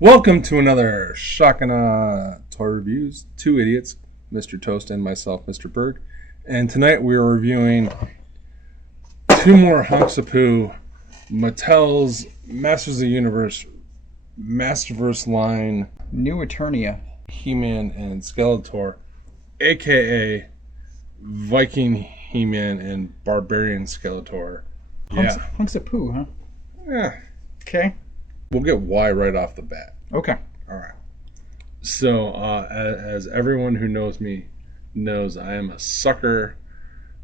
Welcome to another Shakana Toy Reviews. Two idiots, Mr. Toast and myself, Mr. Berg. And tonight we are reviewing two more hunks of poo, Mattel's Masters of the Universe Masterverse line, New Eternia, He-Man and Skeletor, aka Viking He-Man and Barbarian Skeletor. Hunks of poo, huh? Yeah. Okay. We'll get why right off the bat. Okay. All right. So, as everyone who knows me knows, I am a sucker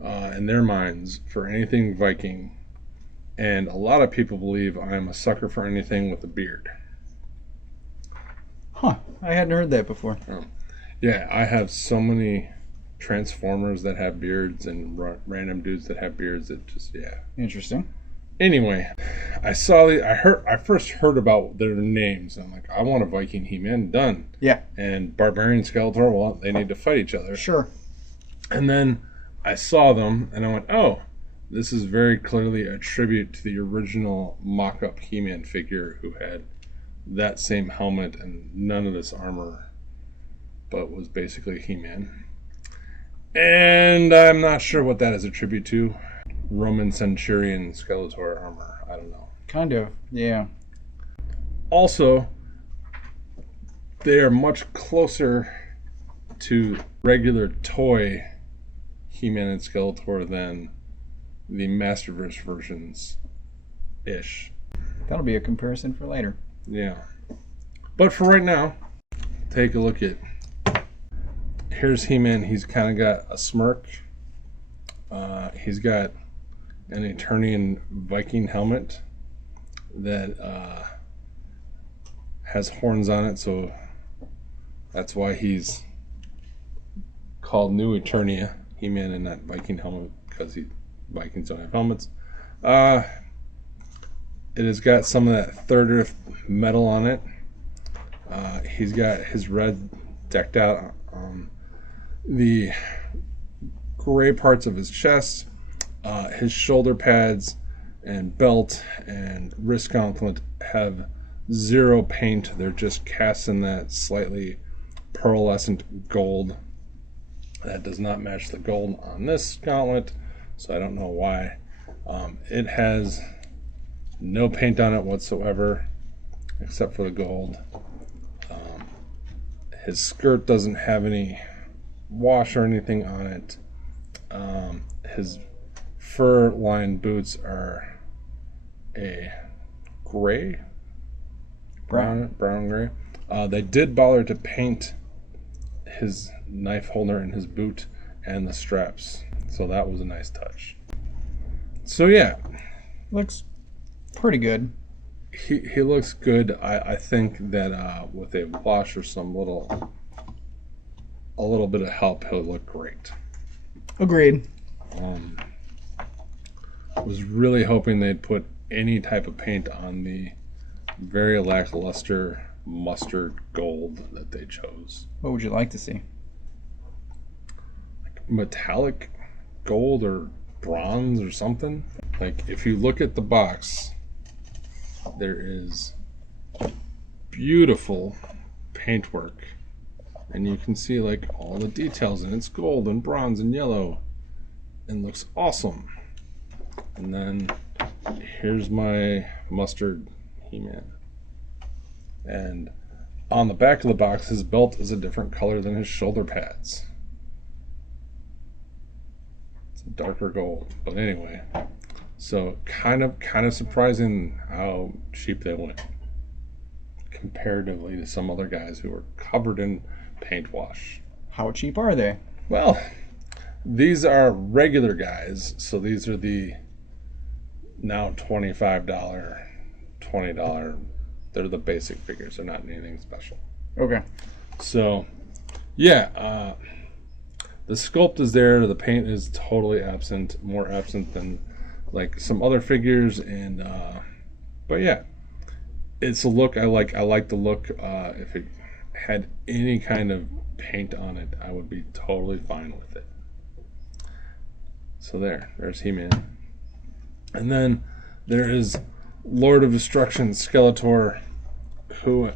in their minds for anything Viking. And a lot of people believe I am a sucker for anything with a beard. Huh. I hadn't heard that before. Yeah, I have so many Transformers that have beards and random dudes that have beards that just, yeah. Interesting. Anyway, I first heard about their names. I'm like, I want a Viking He-Man, done. Yeah. And Barbarian Skeletor, well, they need to fight each other. Sure. And then I saw them, and I went, oh, this is very clearly a tribute to the original mock-up He-Man figure who had that same helmet and none of this armor, but was basically He-Man. And I'm not sure what that is a tribute to. Roman Centurion Skeletor armor. I don't know. Kind of, yeah. Also, they are much closer to regular toy He-Man and Skeletor than the Masterverse versions-ish. That'll be a comparison for later. Yeah. But for right now, take a look at... Here's He-Man. He's kind of got a smirk. He's got an Eternian Viking helmet that has horns on it, so that's why he's called New Eternia, He-Man, and not Viking helmet, because Vikings don't have helmets. It has got some of that Third Earth metal on it. He's got his red decked out on the gray parts of his chest. His shoulder pads and belt and wrist gauntlet have zero paint. They're just cast in that slightly pearlescent gold. That does not match the gold on this gauntlet, so I don't know why. It has no paint on it whatsoever, except for the gold. His skirt doesn't have any wash or anything on it. His fur-lined boots are a gray, brown gray. They did bother to paint his knife holder and his boot and the straps, so that was a nice touch. So yeah, Looks pretty good. he looks good. I think that with a wash or a little bit of help, he'll look great. Agreed. Was really hoping they'd put any type of paint on the very lackluster mustard gold that they chose. What would you like to see? Like metallic gold or bronze or something. Like if you look at the box, there is beautiful paintwork, and you can see like all the details, and it's gold and bronze and yellow, and looks awesome. And then here's my mustard He-Man. And on the back of the box, his belt is a different color than his shoulder pads. It's a darker gold. But anyway, so kind of surprising how cheap they went comparatively to some other guys who are covered in paint wash. How cheap are they? Well, these are regular guys, so these are the now $25, $20. They're the basic figures. They're not anything special. Okay. So, yeah, the sculpt is there. The paint is totally absent, more absent than like some other figures, and but yeah, it's a look I like. I like the look. If it had any kind of paint on it, I would be totally fine with it. So there's He-Man. And then there is Lord of Destruction Skeletor, who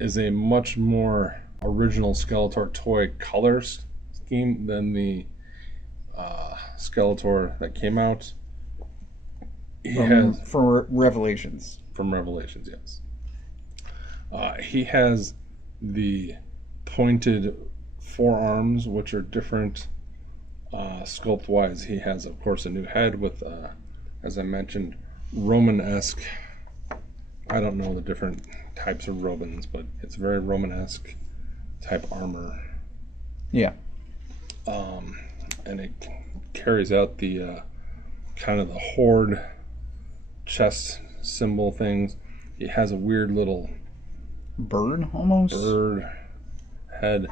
is a much more original Skeletor toy color scheme than the Skeletor that came out. From Revelations. From Revelations, yes. He has the pointed forearms, which are different sculpt-wise. He has, of course, a new head with, as I mentioned, Romanesque. I don't know the different types of Romans, but it's very Romanesque type armor. Yeah. And it carries out the kind of the horde chest symbol things. It has a weird little bird almost. Bird head.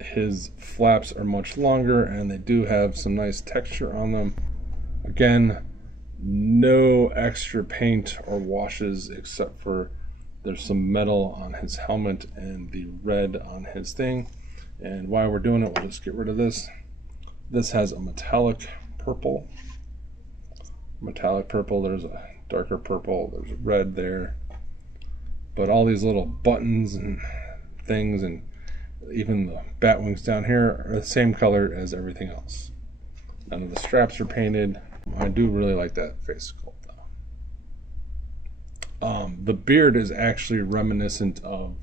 His flaps are much longer and they do have some nice texture on them. Again, no extra paint or washes except for there's some metal on his helmet and the red on his thing. And while we're doing it, we'll just get rid of this. This has a metallic purple. There's a darker purple, there's a red there. But all these little buttons and things and even the bat wings down here are the same color as everything else. None of the straps are painted. I do really like that face sculpt though. The beard is actually reminiscent of,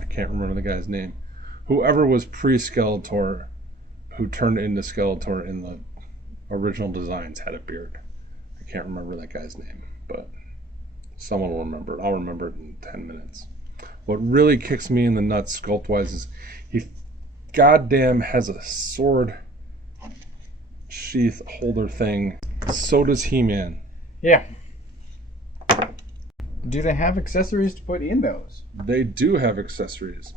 I can't remember the guy's name, whoever was pre-Skeletor who turned into Skeletor in the original designs had a beard. I can't remember that guy's name, but someone will remember it. I'll remember it in 10 minutes. What really kicks me in the nuts sculpt-wise is he goddamn has a sword sheath holder thing. So does He-Man. Yeah. Do they have accessories to put in those? They do have accessories.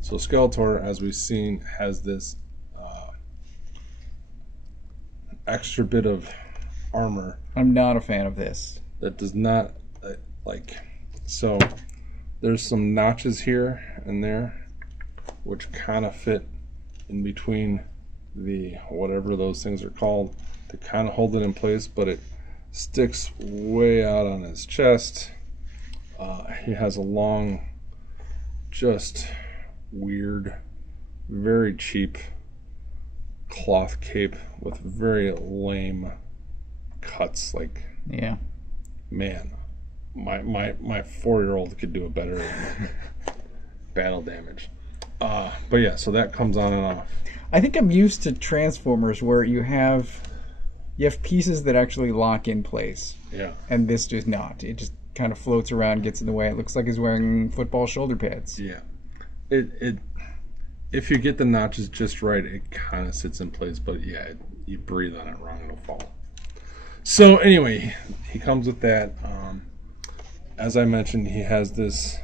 So Skeletor, as we've seen, has this extra bit of armor. I'm not a fan of this. That does not, so there's some notches here and there, which kind of fit in between the, whatever those things are called, to kind of hold it in place, but it sticks way out on his chest. He has a long, just weird, very cheap cloth cape with very lame cuts. Like, yeah, man, my 4-year-old could do a better battle damage. But yeah, so that comes on and off. I think I'm used to Transformers where you have pieces that actually lock in place. Yeah. And this does not. It just kind of floats around, gets in the way. It looks like he's wearing football shoulder pads. Yeah. It if you get the notches just right, it kind of sits in place, but yeah, you breathe on it wrong, it'll fall. So anyway, he comes with that. As I mentioned, he has this.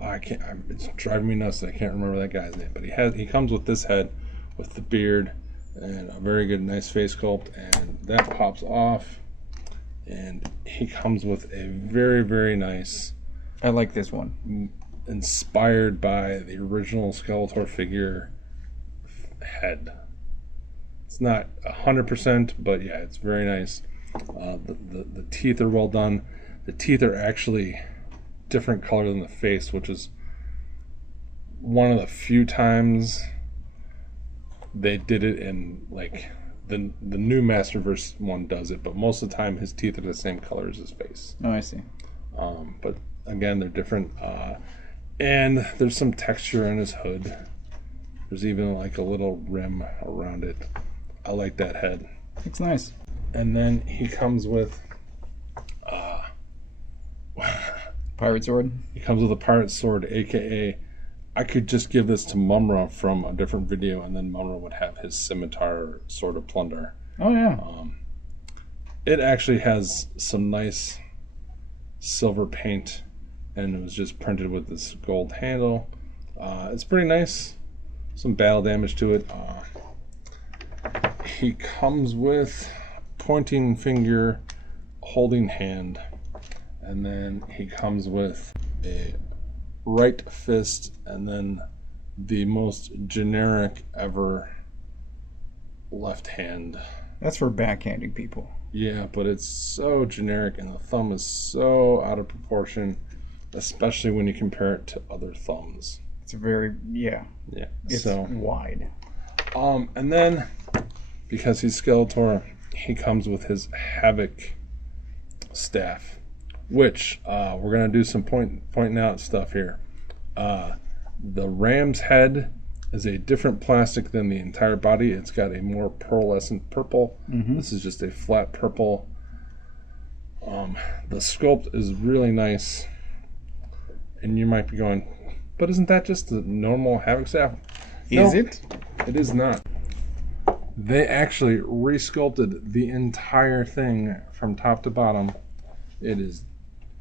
It's driving me nuts that I can't remember that guy's name, but he comes with this head, with the beard, and a very good, nice face sculpt, and that pops off. And he comes with a very, very nice. I like this one. Inspired by the original Skeletor figure head. It's not 100%, but yeah, it's very nice. The teeth are well done. The teeth are actually different color than the face, which is one of the few times they did it in, like, the new Masterverse one does it, but most of the time his teeth are the same color as his face. Oh, I see. But again, they're different. And there's some texture in his hood. There's even like a little rim around it. I like that head. It's nice. And then he comes with pirate sword. He comes with a pirate sword, aka I could just give this to Mumra from a different video, and then Mumra would have his scimitar sword of plunder. Oh yeah. It actually has some nice silver paint, and it was just printed with this gold handle. It's pretty nice. Some battle damage to it. He comes with pointing finger, holding hand, and then he comes with a right fist, and then the most generic ever left hand. That's for backhanding people. Yeah, but it's so generic and the thumb is so out of proportion, especially when you compare it to other thumbs. It's very, yeah. Yeah. It's so wide. and then because he's Skeletor, he comes with his Havoc staff, which we're gonna do some pointing out stuff here. The ram's head is a different plastic than the entire body. It's got a more pearlescent purple. This is just a flat purple. The sculpt is really nice, and you might be going, but isn't that just the normal Havoc staff? Is it? It is not. They actually resculpted the entire thing from top to bottom. It is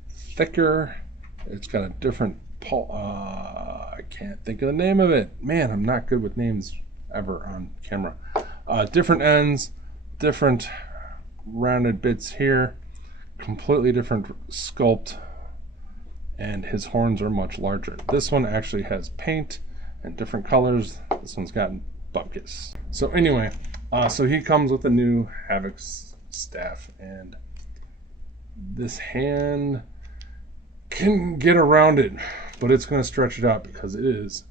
thicker. It's got a different I can't think of the name of it. Man, I'm not good with names ever on camera. Different ends, different rounded bits here, completely different sculpt, and his horns are much larger. This one actually has paint and different colors. This one's got buckets. So anyway, so he comes with a new Havoc staff, and this hand can get around it, but it's going to stretch it out because it is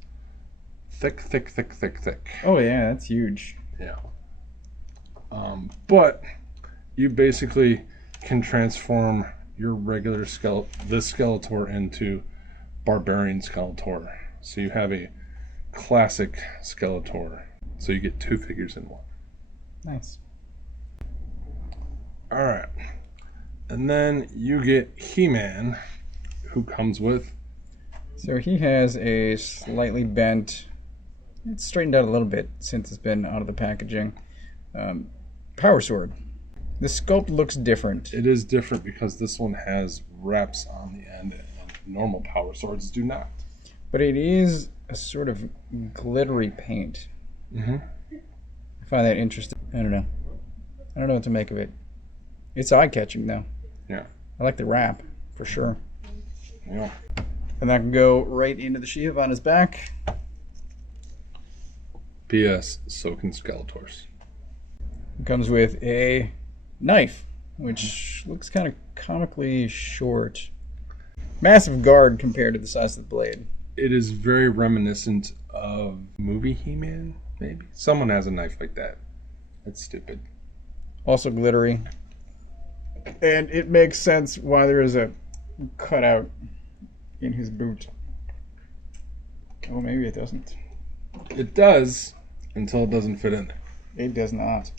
thick, thick, thick, thick, thick. Oh yeah, that's huge. Yeah. But you basically can transform your regular this Skeletor into Barbarian Skeletor. So you have a classic Skeletor. So you get two figures in one. Nice. All right. And then you get He-Man, who comes with... So he has a slightly bent, it's straightened out a little bit since it's been out of the packaging, power sword. The sculpt looks different. It is different because this one has wraps on the end and normal power swords do not. But it is a sort of glittery paint. I find that interesting. I don't know. I don't know what to make of it. It's eye-catching though. Yeah. I like the wrap, for sure. Yeah. And that can go right into the sheath on his back. P.S. So can Skeletors. It comes with a knife, which looks kind of comically short. Massive guard compared to the size of the blade. It is very reminiscent of movie He-Man, maybe. Someone has a knife like that. That's stupid. Also glittery. And it makes sense why there is a cutout in his boot. Oh, maybe it doesn't. It does, until it doesn't fit in there. It does not.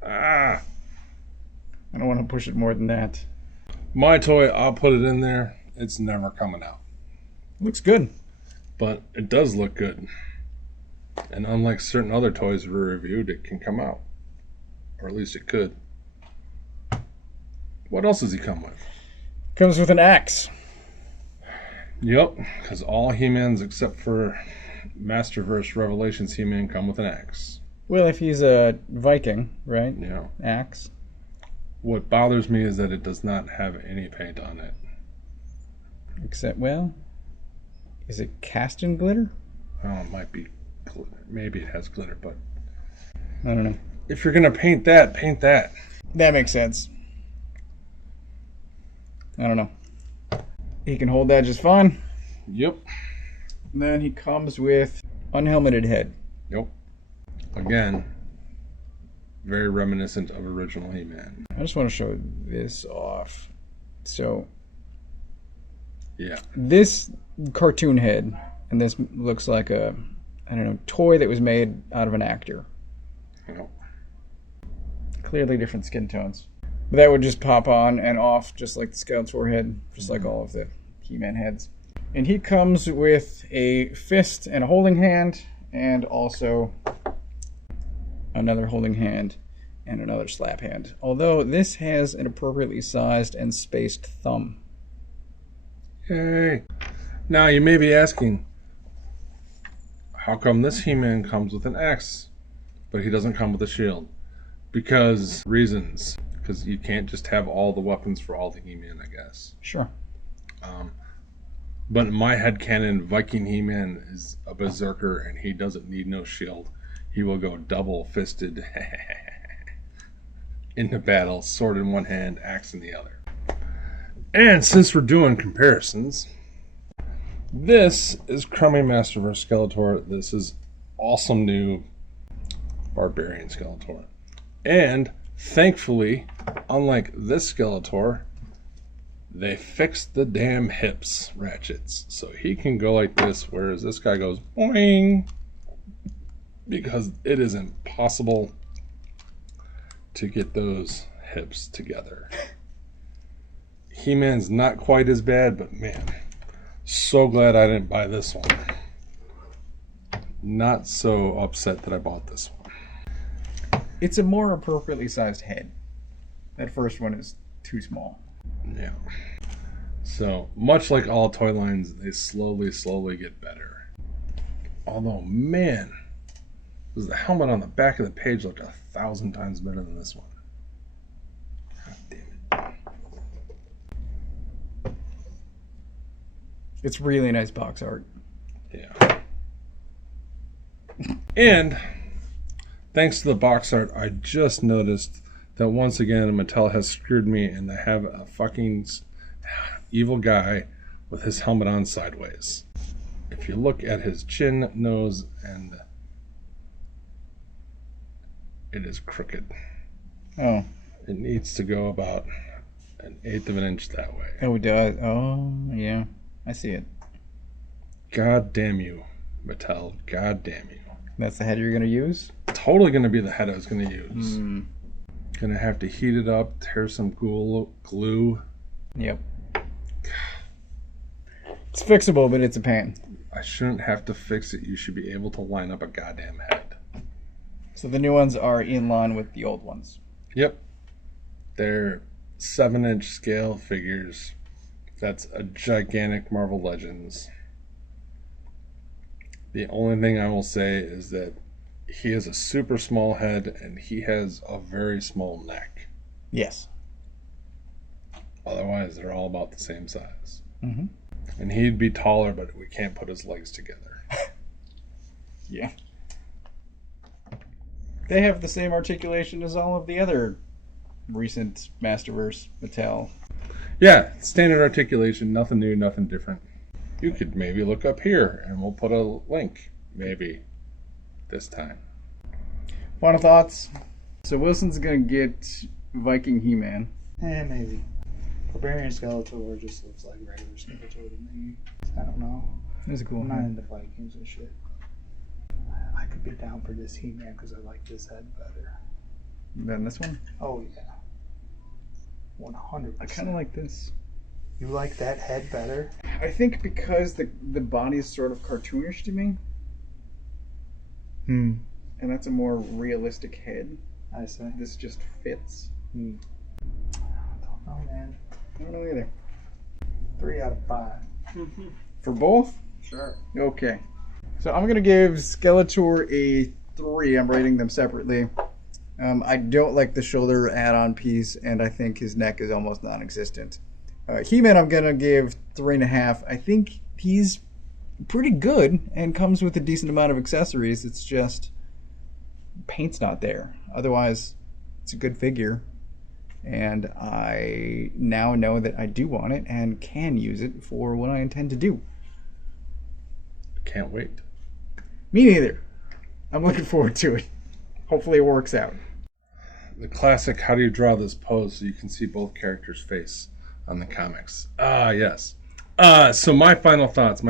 Ah. I don't want to push it more than that. My toy, I'll put it in there. It's never coming out. Looks good. But it does look good. And unlike certain other toys we reviewed, it can come out. Or at least it could. What else does he come with? Comes with an axe. Yep, because all He-Mans except for Masterverse Revelations He-Man come with an axe. Well, if he's a Viking, right? Yeah. Axe. What bothers me is that it does not have any paint on it. Except, well, is it cast in glitter? Oh, it might be glitter. Maybe it has glitter, but I don't know. if you're going to paint that, paint that. That makes sense. I don't know. He can hold that just fine. Yep. And then he comes with unhelmeted head. Yep. Again, very reminiscent of original He-Man. I just want to show this off. So, Yeah. this cartoon head, and this looks like a, I don't know, toy that was made out of an actor. Yep. Clearly different skin tones. But that would just pop on and off just like the Skeletor head, just like all of the He-Man heads. And he comes with a fist and a holding hand, and also another holding hand and another slap hand. Although this has an appropriately sized and spaced thumb. Yay. Now you may be asking, how come this He-Man comes with an axe, but he doesn't come with a shield? Because reasons. Because you can't just have all the weapons for all the He-Man, I guess. Sure. But in my headcanon, Viking He-Man is a berserker and he doesn't need no shield. he will go double-fisted into battle, sword in one hand, axe in the other. And since we're doing comparisons, this is crummy Masterverse Skeletor. This is awesome new Barbarian Skeletor. And thankfully, unlike this Skeletor, they fixed the damn hips ratchets. So he can go like this, whereas this guy goes boing. Because it is impossible to get those hips together. He-Man's not quite as bad, but man, so glad I didn't buy this one. Not so upset that I bought this one. It's a more appropriately sized head. That first one is too small. Yeah. So, much like all toy lines, they slowly get better. Although, man, the helmet on the back of the page looked 1,000 times better than this one. God damn it. It's really nice box art. Yeah. And thanks to the box art, I just noticed that once again Mattel has screwed me, and they have a fucking evil guy with his helmet on sideways. If you look at his chin, nose, and it is crooked. Oh. It needs to go about 1/8 of an inch that way. Oh, it does. Oh, yeah. I see it. God damn you, Mattel. God damn you. That's the head you're going to use? Totally going to be the head I was going to use. Going to have to heat it up, tear some glue. Yep. It's fixable, but it's a pain. I shouldn't have to fix it. You should be able to line up a goddamn head. So the new ones are in line with the old ones. Yep. They're 7-inch scale figures. That's a gigantic Marvel Legends. The only thing I will say is that he has a super small head and he has a very small neck. Yes. Otherwise, they're all about the same size. Mm-hmm. And he'd be taller, but we can't put his legs together. Yeah. They have the same articulation as all of the other recent Masterverse Mattel. Yeah, standard articulation, nothing new, nothing different. You could maybe look up here and we'll put a link, maybe, this time. Final thoughts? So Wilson's going to get Viking He-Man. Maybe. Barbarian Skeletor just looks like regular Skeletor to me. I don't know. That's a cool I'm not head. into Vikings and shit. I could be down for this He-Man because I like this head better. Than this one? Oh, yeah. 100%. I kind of like this. You like that head better? I think because the body is sort of cartoonish to me. And that's a more realistic head. I see. This just fits. I don't know, man. I don't know either. 3 out of 5. For both? Sure. Okay. So I'm going to give Skeletor a 3. I'm rating them separately. I don't like the shoulder add-on piece, and I think his neck is almost non-existent. He-Man I'm going to give 3.5. I think he's pretty good and comes with a decent amount of accessories. It's just paint's not there. Otherwise, it's a good figure. And I now know that I do want it and can use it for what I intend to do. Can't wait. Me neither. I'm looking forward to it. Hopefully it works out. The classic, how do you draw this pose so you can see both characters' face on the comics? Ah, yes. So my final thoughts.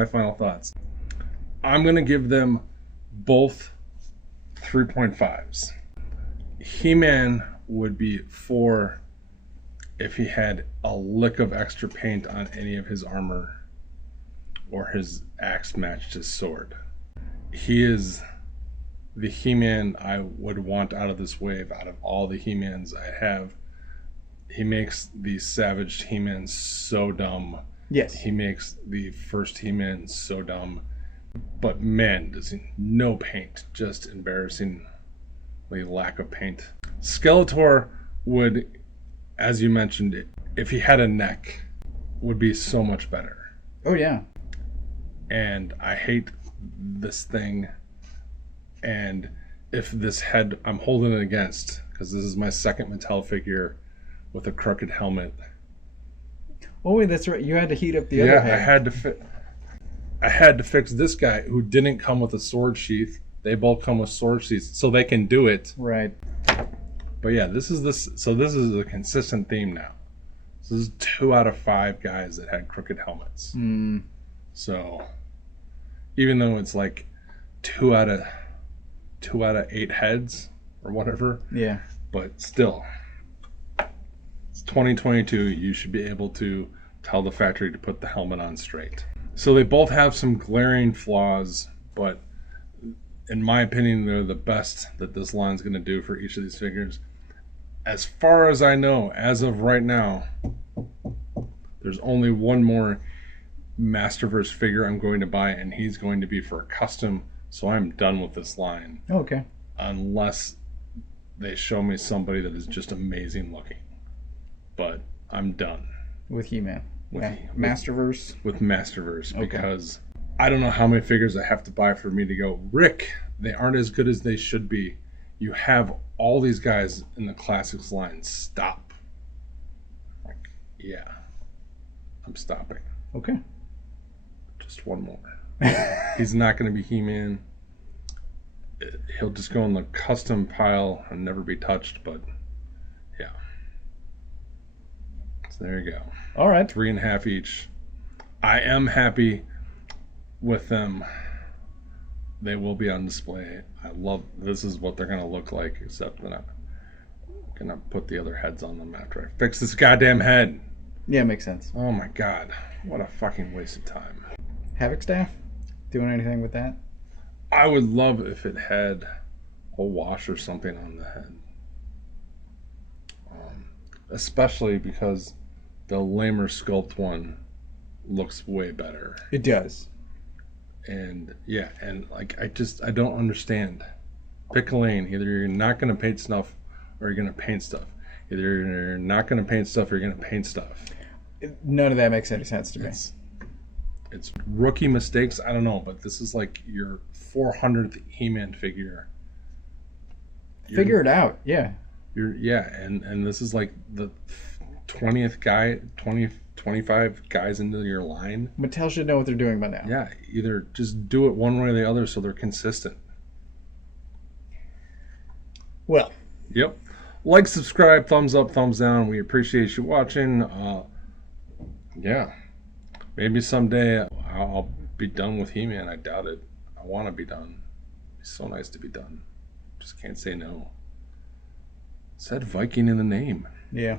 I'm going to give them both 3.5s. He-Man would be 4 if he had a lick of extra paint on any of his armor or his axe matched his sword. He is the He-Man I would want out of this wave. Out of all the He-Mans I have, he makes the savaged He-Man so dumb. Yes. He makes the first He-Man so dumb. But man, does he no paint. Just embarrassingly lack of paint. Skeletor would, as you mentioned, if he had a neck, would be so much better. Oh, yeah. And I hate this thing. And if this head I'm holding it against, because this is my second Mattel figure with a crooked helmet. Oh wait, that's right. You had to heat up the other head. I had to fix this guy who didn't come with a sword sheath. They both come with sword sheaths, so they can do it. Right. But yeah, this is a consistent theme now. This is 2 out of 5 guys that had crooked helmets. Mm. So even though it's like 2 out of 8 heads or whatever, Yeah. but still, it's 2022. You should be able to tell the factory to put the helmet on straight. So they both have some glaring flaws, but in my opinion, they're the best that this line's going to do for each of these figures. As far as I know, as of right now, there's only one more Masterverse figure I'm going to buy, and he's going to be for a custom, so I'm done with this line. Okay. Unless they show me somebody that is just amazing looking. But I'm done. With He-Man. With Masterverse? With Masterverse, Okay. because I don't know how many figures I have to buy for me to go, Rick, they aren't as good as they should be. You have all these guys in the Classics line. Stop. Like, yeah. I'm stopping. Okay. Just one more. He's not going to be He-Man. He'll just go in the custom pile and never be touched, but yeah. So there you go. All right. 3.5 each. I am happy with them. They will be on display. I love this is what they're going to look like, except that I'm going to put the other heads on them after I fix this goddamn head. Yeah, makes sense. Oh my god. What a fucking waste of time. Havoc Staff? Doing anything with that? I would love if it had a wash or something on the head. Especially because the lamer Sculpt one looks way better. It does. And yeah, and like I don't understand. Pick a lane. Either you're not going to paint stuff or you're going to paint stuff. Either you're not going to paint stuff or you're going to paint stuff. None of that makes any sense to me. It's rookie mistakes. I don't know, but this is like your 400th He-Man figure. Figure it out. Yeah. And this is like the 20th guy, 25 guys into your line. Mattel should know what they're doing by now. Yeah, either just do it one way or the other so they're consistent. Well. Yep. Like, subscribe, thumbs up, thumbs down. We appreciate you watching. Yeah. Maybe someday I'll be done with He-Man. I doubt it. I want to be done. It's so nice to be done. Just can't say no. It said Viking in the name. Yeah.